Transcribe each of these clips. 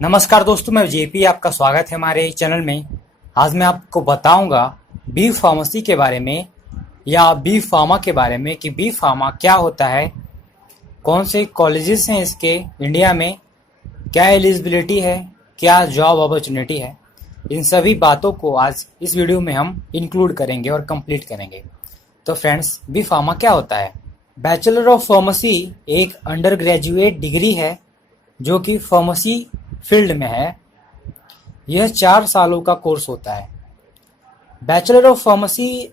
नमस्कार दोस्तों, मैं जेपी। आपका स्वागत है हमारे चैनल में। आज मैं आपको बताऊंगा बी फार्मेसी के बारे में या बी फार्मा के बारे में कि बी फार्मा क्या होता है, कौन से कॉलेजेस हैं इसके इंडिया में, क्या एलिजिबिलिटी है, क्या जॉब अपॉर्चुनिटी है। इन सभी बातों को आज इस वीडियो में हम इंक्लूड करेंगे और कंप्लीट करेंगे। तो फ्रेंड्स, बी फार्मा क्या होता है? बैचलर ऑफ फार्मेसी एक अंडर ग्रेजुएट डिग्री है जो कि फार्मेसी फील्ड में है। यह 4 सालों का कोर्स होता है। बैचलर ऑफ फार्मेसी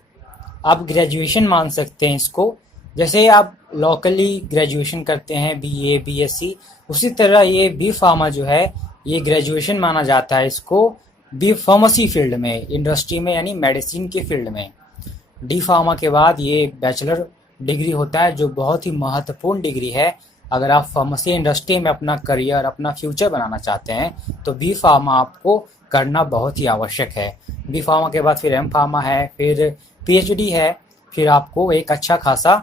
आप ग्रेजुएशन मान सकते हैं इसको। जैसे आप लोकली ग्रेजुएशन करते हैं बीए बीएससी, उसी तरह ये बी फार्मा जो है ये ग्रेजुएशन माना जाता है इसको बी फार्मेसी फील्ड में, इंडस्ट्री में, यानी मेडिसिन के फील्ड में। डी फार्मा के बाद ये बैचलर डिग्री होता है जो बहुत ही महत्वपूर्ण डिग्री है। अगर आप फार्मेसी इंडस्ट्री में अपना करियर, अपना फ्यूचर बनाना चाहते हैं तो बी फार्मा आपको करना बहुत ही आवश्यक है। बी फार्मा के बाद फिर एम फार्मा है, फिर पीएचडी है, फिर आपको एक अच्छा खासा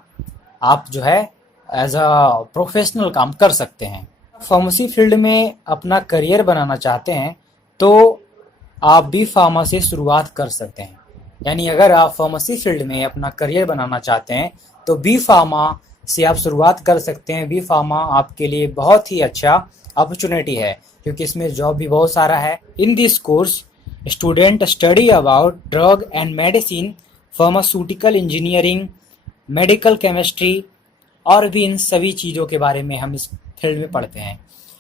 आप जो है एज अ प्रोफेशनल काम कर सकते हैं। फार्मेसी फील्ड में अपना करियर बनाना चाहते हैं तो आप बी फार्मा से शुरुआत कर सकते हैं। यानी अगर आप फार्मेसी फील्ड में अपना करियर बनाना चाहते हैं तो बी फार्मा से आप शुरुआत कर सकते हैं। बी फार्मा आपके लिए बहुत ही अच्छा अपॉर्चुनिटी है क्योंकि इसमें जॉब भी बहुत सारा है। In this course student study about drug and medicine, pharmaceutical engineering, medical chemistry और भी इन सभी चीज़ों के बारे में हम इस फील्ड में पढ़ते हैं।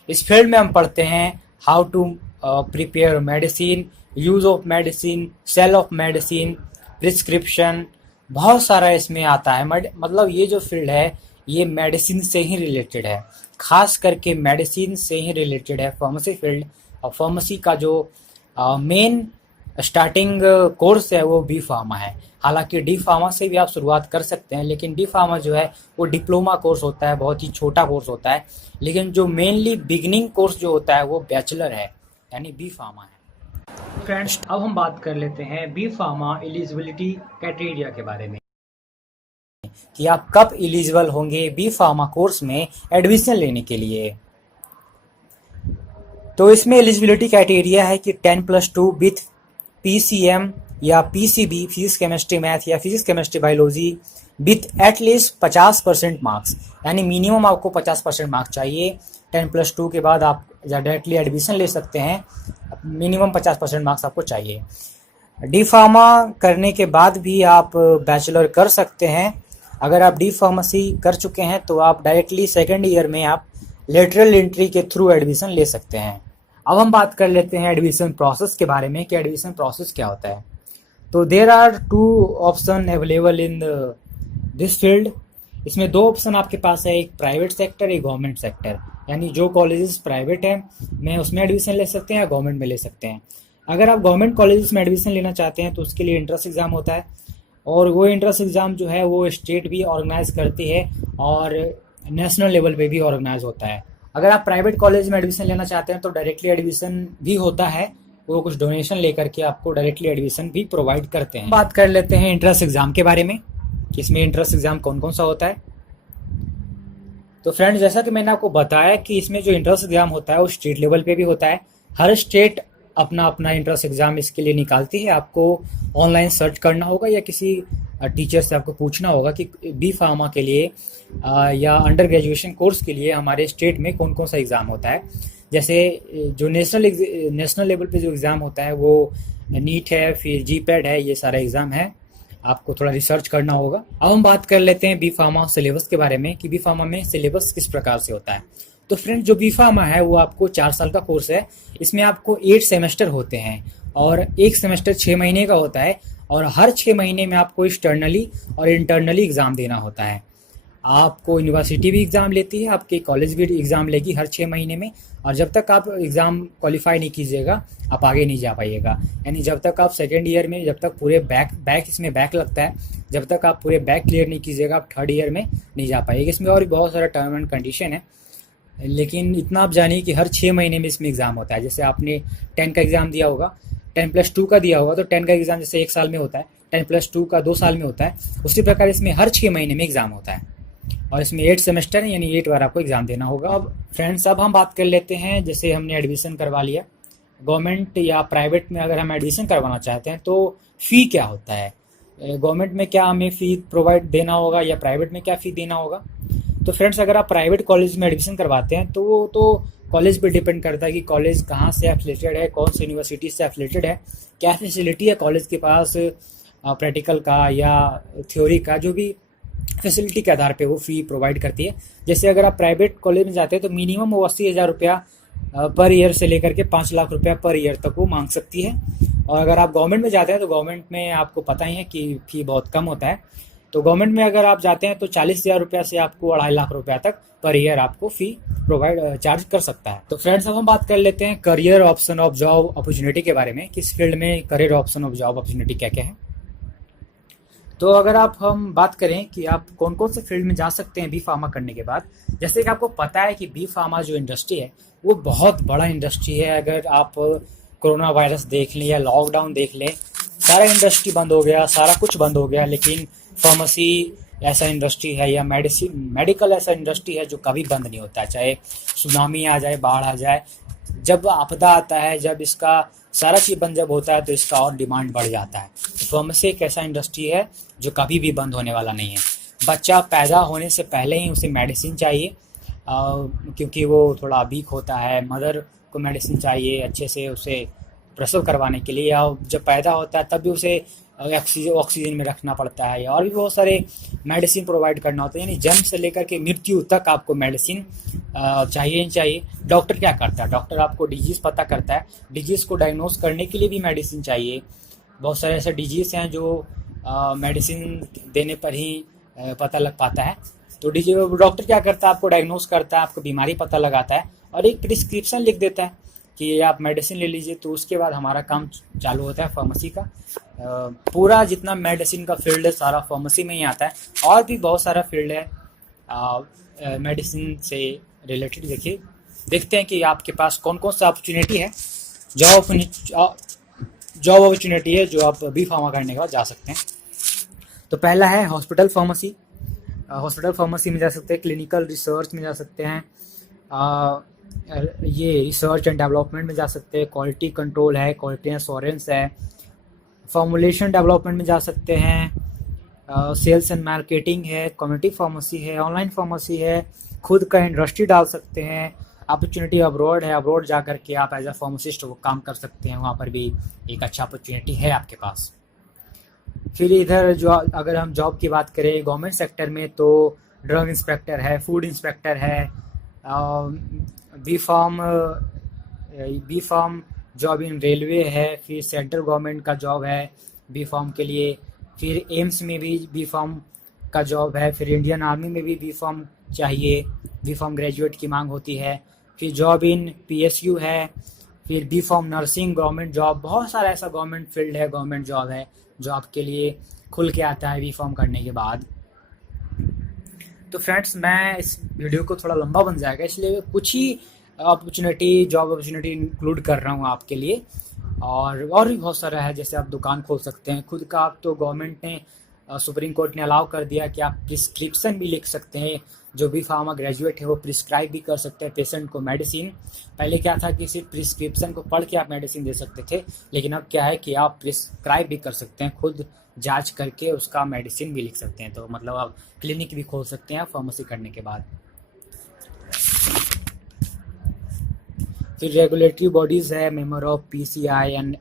इस फील्ड में हम पढ़ते हैं how to prepare medicine, use of medicine, sale of medicine, prescription, बहुत सारा इसमें आता है। मतलब ये जो फील्ड है ये मेडिसिन से ही रिलेटेड है, खास करके मेडिसिन से ही रिलेटेड है फार्मेसी फील्ड। और फार्मेसी का जो मेन स्टार्टिंग कोर्स है वो बी फार्मा है। हालांकि डी फार्मा से भी आप शुरुआत कर सकते हैं, लेकिन डी फार्मा जो है वो डिप्लोमा कोर्स होता है, बहुत ही छोटा कोर्स होता है। लेकिन जो मेनली बिगिनिंग कोर्स जो होता है वो बैचलर है, यानी बी फार्मा है। फ्रेंड्स, अब हम बात कर लेते हैं बी फार्मा एलिजिबिलिटी क्राइटेरिया के बारे में कि आप कब एलिजिबल होंगे बी फार्मा कोर्स में एडमिशन लेने के लिए। तो इसमें एलिजिबिलिटी क्राइटेरिया है कि 10+2 विथ पीसीएम या पीसीबी, फिजिक्स केमिस्ट्री मैथ या physics chemistry biology, with at least 50% marks, यानी मिनिमम आपको 50% मार्क्स चाहिए। 10+2 के बाद आप डायरेक्टली एडमिशन ले सकते हैं, मिनिमम 50% मार्क्स आपको चाहिए। डी फार्मा करने के बाद भी आप बैचलर कर सकते हैं। अगर आप डी फार्मेसी कर चुके हैं तो आप डायरेक्टली सेकेंड ईयर में आप लेटरल एंट्री के थ्रू एडमिशन ले सकते हैं। अब हम बात कर लेते हैं एडमिशन प्रोसेस के बारे में कि एडमिशन प्रोसेस क्या होता है। तो there are 2 option available in this field. इसमें 2 ऑप्शन आपके पास है, एक प्राइवेट सेक्टर, एक गवर्नमेंट सेक्टर। यानी जो कॉलेजेस प्राइवेट हैं में उसमें एडमिशन ले सकते हैं या गवर्नमेंट में ले सकते हैं। अगर आप गवर्नमेंट कॉलेजेस में एडमिशन लेना चाहते हैं तो उसके लिए इंट्रेंस एग्ज़ाम होता है, और वो इंट्रेंस एग्ज़ाम जो है वो स्टेट भी ऑर्गेनाइज करती है और नेशनल लेवल पे भी ऑर्गेनाइज होता है। अगर आप प्राइवेट कॉलेज में एडमिशन लेना चाहते हैं तो डायरेक्टली एडमिशन भी होता है, वो कुछ डोनेशन लेकर के आपको डायरेक्टली एडमिशन भी प्रोवाइड करते हैं। बात कर लेते हैं इंट्रेंस एग्ज़ाम के बारे में कि इसमें इंट्रेंस एग्ज़ाम कौन कौन सा होता है। तो फ्रेंड्स, जैसा कि मैंने आपको बताया कि इसमें जो इंट्रेंस एग्ज़ाम होता है वो स्टेट लेवल पे भी होता है। हर स्टेट अपना अपना इंट्रेंस एग्ज़ाम इसके लिए निकालती है। आपको ऑनलाइन सर्च करना होगा या किसी टीचर से आपको पूछना होगा कि बी फार्मा के लिए या अंडर ग्रेजुएशन कोर्स के लिए हमारे स्टेट में कौन कौन सा एग्ज़ाम होता है। जैसे जो नेशनल लेवल पे जो एग्ज़ाम होता है वो नीट है, फिर जीपैट है, ये सारा एग्ज़ाम है, आपको थोड़ा रिसर्च करना होगा। अब हम बात कर लेते हैं बी फार्मा सिलेबस के बारे में कि बी फार्मा में सिलेबस किस प्रकार से होता है। तो फ्रेंड्स, जो बी फार्मा है वो आपको 4 साल का कोर्स है। इसमें आपको 8 सेमेस्टर होते हैं और एक सेमेस्टर 6 महीने का होता है, और हर 6 महीने में आपको एक्सटर्नली और इंटरनली एग्ज़ाम देना होता है। आपको यूनिवर्सिटी भी एग्ज़ाम लेती है, आपके कॉलेज भी एग्ज़ाम लेगी हर 6 महीने में, और जब तक आप एग्ज़ाम क्वालिफाई नहीं कीजिएगा आप आगे नहीं जा पाइएगा। यानी जब तक आप सेकेंड ईयर में, जब तक पूरे बैक इसमें बैक लगता है, जब तक आप पूरे बैक क्लियर नहीं कीजिएगा आप थर्ड ईयर में नहीं जा पाइएगा। इसमें और भी बहुत सारा टर्म एंड कंडीशन है, लेकिन इतना आप जानिए कि हर 6 महीने में इसमें एग्ज़ाम होता है। जैसे आपने 10 का एग्ज़ाम दिया होगा, 10+2 का दिया होगा, तो 10 का एग्ज़ाम जैसे 1 साल में होता है, 10+2 का 2 साल में होता है, उसी प्रकार इसमें हर 6 महीने में एग्ज़ाम होता है। और इसमें 8 सेमेस्टर है, यानी 8 बार आपको एग्ज़ाम देना होगा। अब फ्रेंड्स, अब हम बात कर लेते हैं, जैसे हमने एडमिशन करवा लिया गवर्नमेंट या प्राइवेट में, अगर हम एडमिशन करवाना चाहते हैं तो फ़ी क्या होता है, गवर्नमेंट में क्या हमें फ़ी प्रोवाइड देना होगा या प्राइवेट में क्या फ़ी देना होगा। तो फ्रेंड्स, अगर आप प्राइवेट कॉलेज में एडमिशन करवाते हैं तो वो तो कॉलेज पे डिपेंड करता है कि कॉलेज कहाँ से एफिलेटेड है, कौन सी यूनिवर्सिटी से एफिलेटेड है, क्या फैसिलिटी है कॉलेज के पास प्रैक्टिकल का या थ्योरी का, जो भी फैसिलिटी के आधार पे वो फ़ी प्रोवाइड करती है। जैसे अगर आप प्राइवेट कॉलेज में जाते हैं तो मिनिमम वो 80,000 रुपया पर ईयर से लेकर के 5 लाख रुपया पर ईयर तक वो मांग सकती है। और अगर आप गवर्नमेंट में जाते हैं तो गवर्नमेंट में आपको पता ही है कि फ़ी बहुत कम होता है। तो गवर्नमेंट में अगर आप जाते हैं तो 40,000 रुपया से आपको 2.5 लाख रुपया तक पर ईयर आपको फ़ी प्रोवाइड चार्ज कर सकता है। तो फ्रेंड्स, अब हम बात कर लेते हैं career option of job opportunity के बारे में, किस फील्ड में career option of job opportunity क्या क्या है। तो अगर हम बात करें कि आप कौन कौन से फील्ड में जा सकते हैं बी फार्मा करने के बाद, जैसे कि आपको पता है कि बी फार्मा जो इंडस्ट्री है वो बहुत बड़ा इंडस्ट्री है। अगर आप कोरोना वायरस देख लें या लॉकडाउन देख लें, सारा इंडस्ट्री बंद हो गया, सारा कुछ बंद हो गया, लेकिन फार्मेसी ऐसा इंडस्ट्री है या मेडिकल ऐसा इंडस्ट्री है जो कभी बंद नहीं होता, चाहे सुनामी आ जाए, बाढ़ आ जाए, जब आपदा आता है, जब इसका सारा चीज़ बंद जब होता है तो इसका और डिमांड बढ़ जाता है। फार्मेसी एक ऐसा इंडस्ट्री है जो कभी भी बंद होने वाला नहीं है। बच्चा पैदा होने से पहले ही उसे मेडिसिन चाहिए, क्योंकि वो थोड़ा वीक होता है, मदर को मेडिसिन चाहिए अच्छे से उसे प्रसव करवाने के लिए, या जब पैदा होता है तब भी उसे ऑक्सीजन में रखना पड़ता है, और भी बहुत सारे मेडिसिन प्रोवाइड करना होता है। यानी जन्म से लेकर के मृत्यु तक आपको मेडिसिन चाहिए ही चाहिए। डॉक्टर क्या करता है, डॉक्टर आपको डिजीज़ पता करता है, डिजीज़ को डायग्नोस करने के लिए भी मेडिसिन चाहिए। बहुत सारे ऐसे डिजीज़ हैं जो मेडिसिन देने पर ही पता लग पाता है। तो डॉक्टर क्या करता है, आपको डायग्नोस करता है, आपको बीमारी पता लगाता है और एक प्रिस्क्रिप्शन लिख देता है कि ये आप मेडिसिन ले लीजिए। तो उसके बाद हमारा काम चालू होता है फार्मेसी का। पूरा जितना मेडिसिन का फील्ड है सारा फार्मेसी में ही आता है। और भी बहुत सारा फील्ड है मेडिसिन से रिलेटेड। देखते हैं कि आपके पास कौन कौन सा अपॉर्चुनिटी है, जॉब अपॉर्चुनिटी है जो आप बी फार्मा करने के बाद जा सकते हैं। तो पहला है हॉस्पिटल फार्मेसी। हॉस्पिटल फार्मेसी में जा सकते हैं, क्लिनिकल रिसर्च में जा सकते हैं, ये रिसर्च एंड डेवलपमेंट में जा सकते हैं, क्वालिटी कंट्रोल है, क्वालिटी एश्योरेंस है, फॉर्मुलेशन डेवलपमेंट में जा सकते हैं, सेल्स एंड मार्केटिंग है, कम्युनिटी फार्मेसी है, ऑनलाइन फार्मेसी है, खुद का इंडस्ट्री डाल सकते हैं। अपॉर्चुनिटी अब्रॉड है, अब्रॉड जा कर के आप एज अ फार्मासिस्ट वो काम कर सकते हैं, वहाँ पर भी एक अच्छा अपॉर्चुनिटी है आपके पास। फिर इधर जो अगर हम जॉब की बात करें गवर्नमेंट सेक्टर में, तो ड्रग इंस्पेक्टर है, फूड इंस्पेक्टर है, B pharm job in railway है, फिर सेंट्रल गवर्नमेंट का जॉब है बी फार्म के लिए, फिर एम्स में भी बी फार्म का जॉब है, फिर इंडियन आर्मी में भी बी फार्म चाहिए, बी फार्म ग्रेजुएट की मांग होती है, फिर जॉब इन पीएसयू है, फिर B pharm nursing government job. बहुत सारा ऐसा गवर्नमेंट फील्ड है, गवर्नमेंट जॉब है जो आपके लिए खुल के आता है बी फार्म करने के बाद। तो फ्रेंड्स, मैं इस वीडियो को थोड़ा लंबा बन जाएगा, इसलिए कुछ ही अपॉर्चुनिटी, जॉब अपॉर्चुनिटी इंक्लूड कर रहा हूँ आपके लिए। और भी बहुत सारा है, जैसे आप दुकान खोल सकते हैं खुद का। आप तो गवर्नमेंट ने, सुप्रीम कोर्ट ने अलाउ कर दिया कि आप प्रिस्क्रिप्शन भी लिख सकते हैं। जो भी फार्मा ग्रेजुएट है वो प्रिस्क्राइब भी कर सकते हैं पेशेंट को मेडिसिन। पहले क्या था कि सिर्फ प्रिस्क्रिप्शन को पढ़ के आप मेडिसिन दे सकते थे, लेकिन अब क्या है कि आप प्रिस्क्राइब भी कर सकते हैं, खुद जांच करके उसका मेडिसिन भी लिख सकते हैं। तो मतलब आप क्लिनिक भी खोल सकते हैं फार्मेसी करने के बाद। फिर रेगुलेटरी बॉडीज़ है, member of PCI and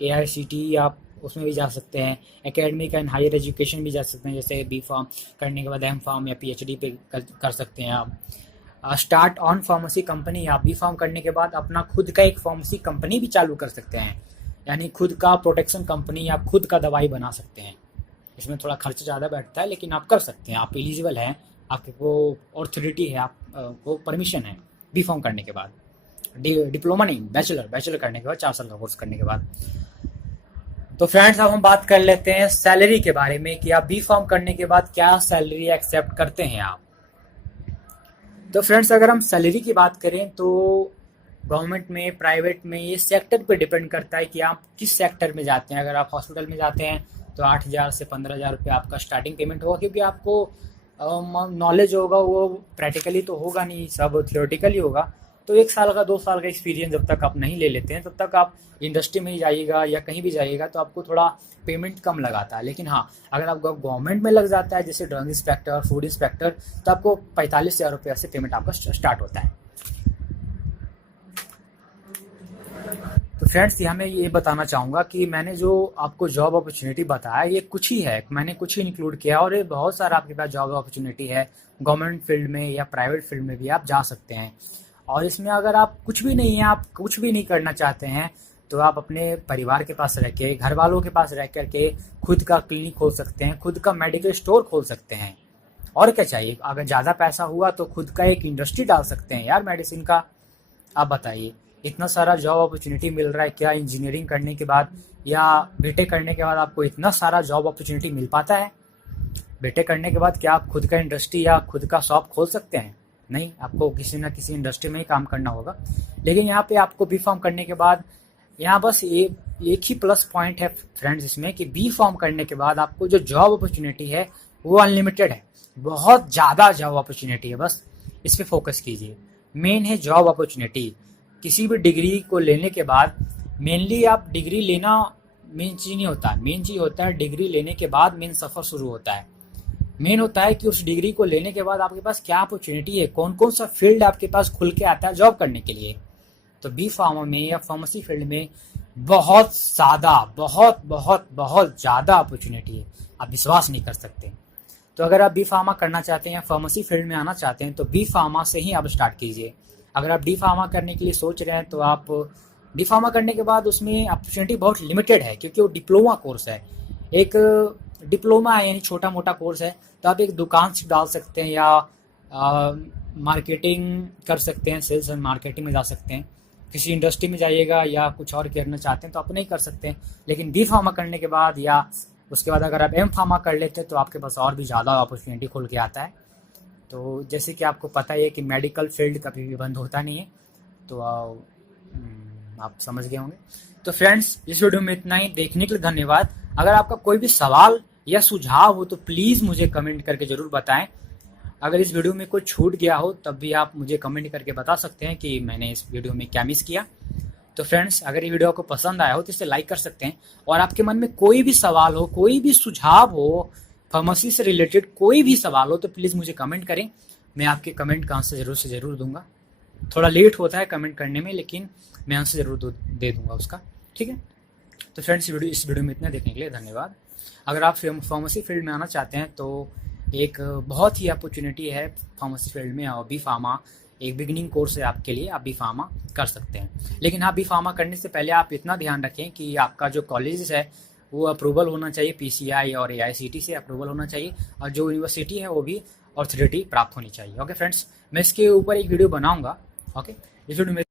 AICT, आप उसमें भी जा सकते हैं। एकेडमिक एंड हायर एजुकेशन भी जा सकते हैं, जैसे बी फार्म करने के बाद एम फार्म या पीएचडी पे कर सकते हैं आप। स्टार्ट ऑन फार्मेसी कंपनी, आप बी फार्म करने के बाद अपना खुद का एक फार्मेसी कंपनी भी चालू कर सकते हैं, यानी खुद का प्रोटेक्शन कंपनी, आप खुद का दवाई बना सकते हैं। इसमें थोड़ा खर्च ज़्यादा बैठता है, लेकिन आप कर सकते हैं, आप एलिजिबल हैं, आपको ऑथोरिटी है, आपको परमिशन है बी फार्म करने के बाद। डिप्लोमा नहीं, बैचलर करने के बाद, 4 साल का कोर्स करने के बाद। तो फ्रेंड्स, अब हम बात कर लेते हैं सैलरी के बारे में कि आप बी फार्म करने के बाद क्या सैलरी एक्सेप्ट करते हैं आप। तो फ्रेंड्स, अगर हम सैलरी की बात करें तो गवर्नमेंट में, प्राइवेट में, ये सेक्टर पे डिपेंड करता है कि आप किस सेक्टर में जाते हैं। अगर आप हॉस्पिटल में जाते हैं तो 8,000 से 15,000 रुपये आपका स्टार्टिंग पेमेंट होगा, क्योंकि आपको नॉलेज होगा वो प्रैक्टिकली तो होगा नहीं, सब थियोरेटिकली होगा। तो 1 साल का 2 साल का एक्सपीरियंस जब तक आप नहीं ले लेते हैं तब तक आप इंडस्ट्री में ही जाइएगा या कहीं भी जाइएगा तो आपको थोड़ा पेमेंट कम लगाता है। लेकिन हाँ, अगर आपका गवर्नमेंट में लग जाता है जैसे ड्रग इंस्पेक्टर, फूड इंस्पेक्टर, तो आपको 45,000 रुपये से पेमेंट आपका स्टार्ट होता है। तो फ्रेंड्स, यहाँ मैं ये बताना चाहूँगा कि मैंने जो आपको जॉब अपॉर्चुनिटी बताया ये कुछ ही है, मैंने कुछ ही इंक्लूड किया, और ये बहुत सारा आपके पास जॉब अपॉर्चुनिटी है। गवर्नमेंट फील्ड में या प्राइवेट फील्ड में भी आप जा सकते हैं। और इसमें अगर आप कुछ भी नहीं है, आप कुछ भी नहीं करना चाहते हैं, तो आप अपने परिवार के पास रह के, घर वालों के पास रह कर के खुद का क्लिनिक खोल सकते हैं, खुद का मेडिकल स्टोर खोल सकते हैं। और क्या चाहिए? अगर ज़्यादा पैसा हुआ तो खुद का एक इंडस्ट्री डाल सकते हैं यार मेडिसिन का। आप बताइए, इतना सारा जॉब अपॉर्चुनिटी मिल रहा है, क्या इंजीनियरिंग करने के बाद या बीटेक करने के बाद आपको इतना सारा जॉब अपॉर्चुनिटी मिल पाता है? बीटेक करने के बाद क्या आप खुद का इंडस्ट्री या खुद का शॉप खोल सकते हैं? नहीं, आपको किसी ना किसी इंडस्ट्री में ही काम करना होगा। लेकिन यहाँ पे आपको बी फार्म करने के बाद, यहाँ बस एक ही प्लस पॉइंट है फ्रेंड्स इसमें, कि बी फार्म करने के बाद आपको जो जॉब अपॉर्चुनिटी है वो अनलिमिटेड है, बहुत ज़्यादा जॉब अपॉर्चुनिटी है। बस इस पर फोकस कीजिए। मेन है जॉब अपॉर्चुनिटी। किसी भी डिग्री को लेने के बाद मेनली आप डिग्री लेना मेन चीज़ नहीं होता, मेन चीज़ होता है डिग्री लेने के बाद मेन सफ़र शुरू होता है। मेन होता है कि उस डिग्री को लेने के बाद आपके पास क्या अपॉर्चुनिटी है, कौन कौन सा फील्ड आपके पास खुल के आता है जॉब करने के लिए। तो बी फार्मा में या फार्मेसी फील्ड में बहुत ज़्यादा, बहुत बहुत बहुत ज़्यादा अपॉर्चुनिटी है, आप विश्वास नहीं कर सकते। तो अगर आप बी फार्मा करना चाहते हैं या फार्मेसी फील्ड में आना चाहते हैं तो बी फार्मा से ही आप स्टार्ट कीजिए। अगर आप डी फार्मा करने के लिए सोच रहे हैं तो आप डी फार्मा करने के बाद उसमें अपॉर्चुनिटी बहुत लिमिटेड है, क्योंकि वो डिप्लोमा कोर्स है। एक डिप्लोमा है यानी छोटा मोटा कोर्स है। तो आप एक दुकान से डाल सकते हैं या मार्केटिंग कर सकते हैं, सेल्स एंड मार्केटिंग में जा सकते हैं। किसी इंडस्ट्री में जाइएगा या कुछ और करना चाहते हैं तो अपने ही कर सकते हैं। लेकिन बी फार्मा करने के बाद या उसके बाद अगर आप एम फार्मा कर लेते हैं तो आपके पास और भी ज़्यादा अपॉर्चुनिटी खुल के आता है। तो जैसे कि आपको पता ही है कि मेडिकल फील्ड कभी भी बंद होता नहीं है, तो आप समझ गए होंगे। तो फ्रेंड्स, इस वीडियो में इतना ही। देखने के लिए धन्यवाद। अगर आपका कोई भी सवाल या सुझाव हो तो प्लीज़ मुझे कमेंट करके ज़रूर बताएं। अगर इस वीडियो में कोई छूट गया हो तब भी आप मुझे कमेंट करके बता सकते हैं कि मैंने इस वीडियो में क्या मिस किया। तो फ्रेंड्स, अगर ये वीडियो आपको पसंद आया हो तो इसे लाइक कर सकते हैं। और आपके मन में कोई भी सवाल हो, कोई भी सुझाव हो, फार्मेसी से रिलेटेड कोई भी सवाल हो तो प्लीज़ मुझे कमेंट करें। मैं आपके कमेंट का आंसर ज़रूर से ज़रूर दूंगा। थोड़ा लेट होता है कमेंट करने में, लेकिन मैं आंसर ज़रूर दे दूंगा उसका, ठीक है। तो फ्रेंड्स, इस वीडियो में इतना देखने के लिए धन्यवाद। अगर आप फार्मेसी फील्ड में आना चाहते हैं तो एक बहुत ही अपॉर्चुनिटी है फार्मेसी फील्ड में, और बी फार्मा एक बिगिनिंग कोर्स है आपके लिए, आप बी फार्मा कर सकते हैं। लेकिन हाँ, बी फार्मा करने से पहले आप इतना ध्यान रखें कि आपका जो कॉलेज है वो अप्रूवल होना चाहिए, PCI और AICTE से अप्रूवल होना चाहिए, और जो यूनिवर्सिटी है वो भी ऑथोरिटी प्राप्त होनी चाहिए। ओके फ्रेंड्स, मैं इसके ऊपर एक वीडियो बनाऊंगा। ओके, इस वीडियो में